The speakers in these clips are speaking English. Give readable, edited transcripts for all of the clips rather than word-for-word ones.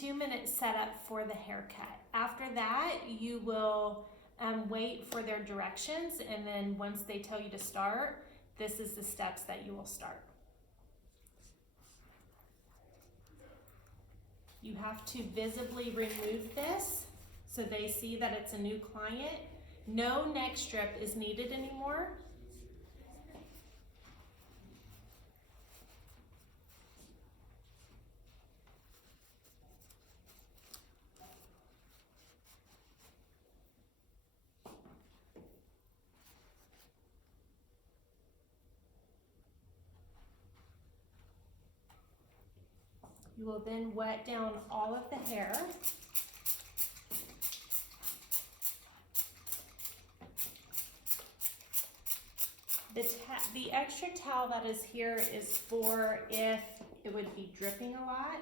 2-minute setup for the haircut. After that, you will wait for their directions, and then once they tell you to start, this is the steps that you will start. You have to visibly remove this so they see that it's a new client. No neck strip is needed anymore. You will then wet down all of the hair. The extra towel that is here is for if it would be dripping a lot,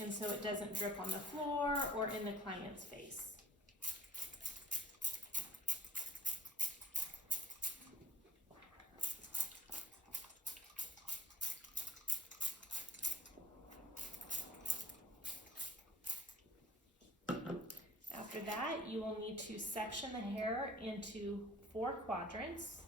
and so it doesn't drip on the floor or in the client's face. After that, you will need to section the hair into 4 quadrants.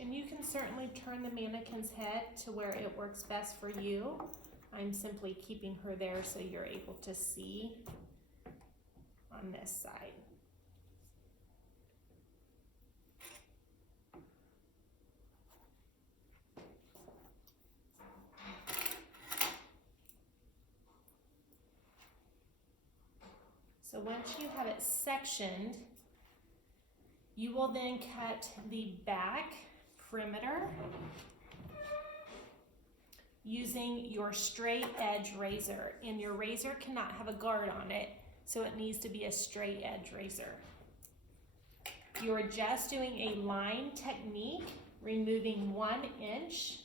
And you can certainly turn the mannequin's head to where it works best for you. I'm simply keeping her there so you're able to see on this side. So once you have it sectioned, you will then cut the back perimeter using your straight edge razor, and your razor cannot have a guard on it, so it needs to be a straight edge razor. You're just doing a line technique, removing 1 inch.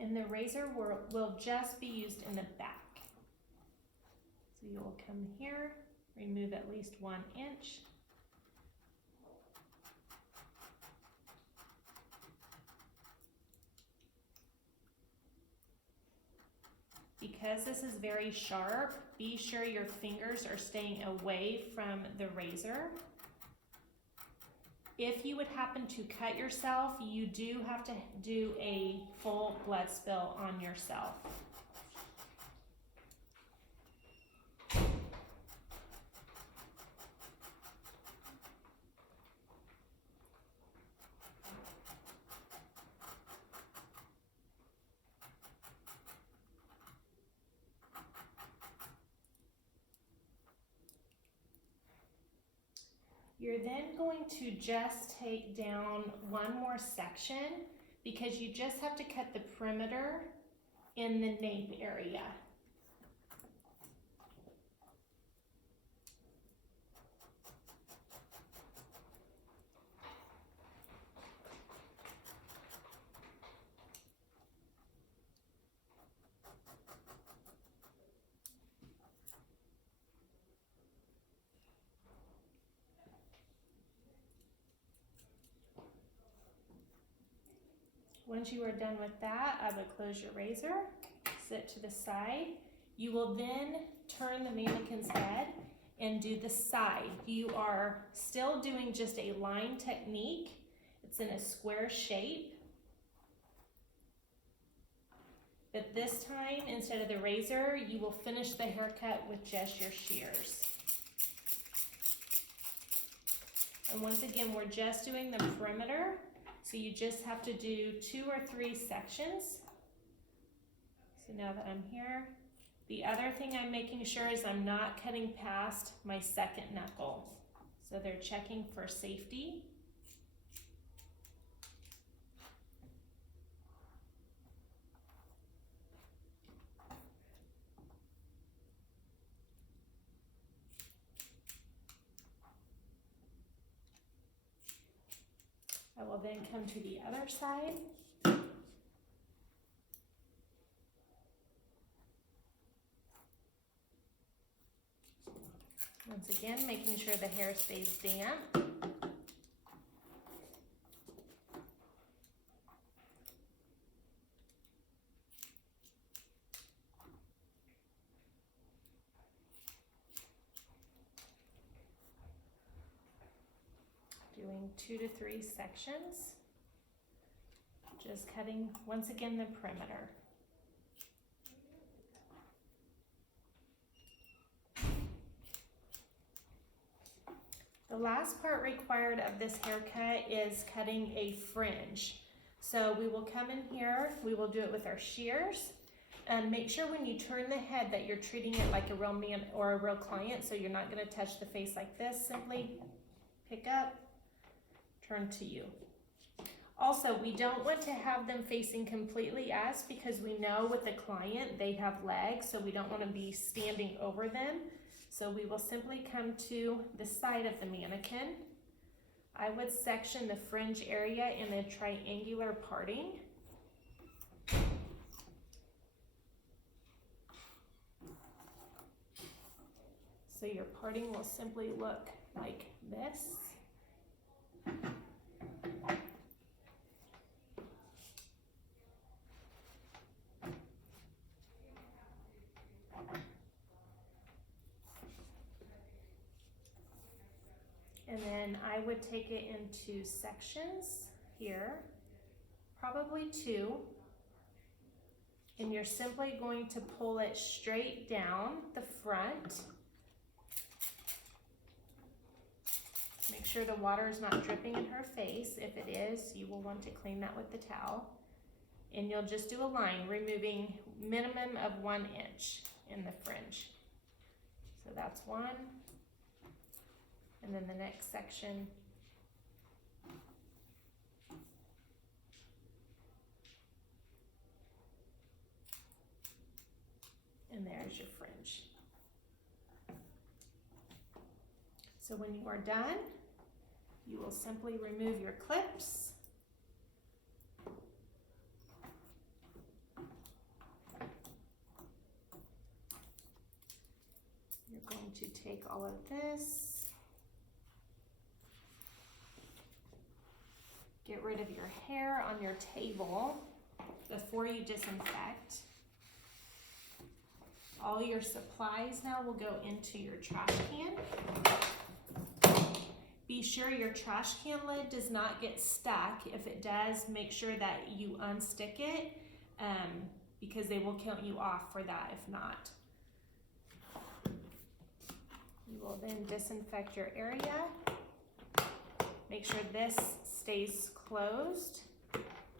And the razor will just be used in the back. So you will come here, remove at least 1 inch. Because this is very sharp, be sure your fingers are staying away from the razor. If you would happen to cut yourself, you do have to do a full blood spill on yourself. You're then going to just take down 1 more section because you just have to cut the perimeter in the nape area. Once you are done with that, I would close your razor, sit to the side. You will then turn the mannequin's head, and do the side. You are still doing just a line technique. It's in a square shape. But this time, instead of the razor, you will finish the haircut with just your shears. And once again, we're just doing the perimeter, so you just have to do 2 or 3 sections. So now that I'm here, the other thing I'm making sure is I'm not cutting past my second knuckle. So they're checking for safety. I will then come to the other side. Once again, making sure the hair stays damp. Doing 2 to 3 sections. Just cutting, once again, the perimeter. The last part required of this haircut is cutting a fringe. So we will come in here, we will do it with our shears. And make sure when you turn the head that you're treating it like a real man or a real client, so you're not going to touch the face like this. Simply pick up, turn to you. Also, we don't want to have them facing completely us because we know with the client they have legs, so we don't want to be standing over them. So we will simply come to the side of the mannequin. I would section the fringe area in a triangular parting. So your parting will simply look like this. And then I would take it into sections here, probably 2. And you're simply going to pull it straight down the front. Make sure the water is not dripping in her face. If it is, you will want to clean that with the towel. And you'll just do a line, removing minimum of 1 inch in the fringe. So that's 1. And then the next section. And there's your fringe. So when you are done, you will simply remove your clips. You're going to take all of this. Get rid of your hair on your table before you disinfect. All your supplies now will go into your trash can. Be sure your trash can lid does not get stuck. If it does, make sure that you unstick it because they will count you off for that if not. You will then disinfect your area. Make sure this stays closed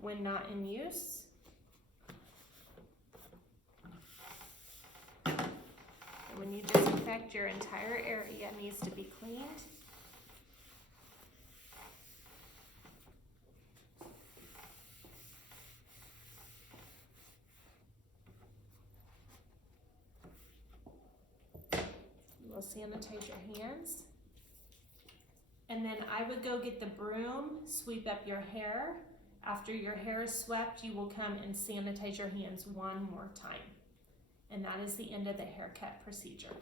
when not in use. And when you disinfect, your entire area needs to be cleaned. You will sanitize your hands. And then I would go get the broom, sweep up your hair. After your hair is swept, you will come and sanitize your hands 1 more time. And that is the end of the haircut procedure.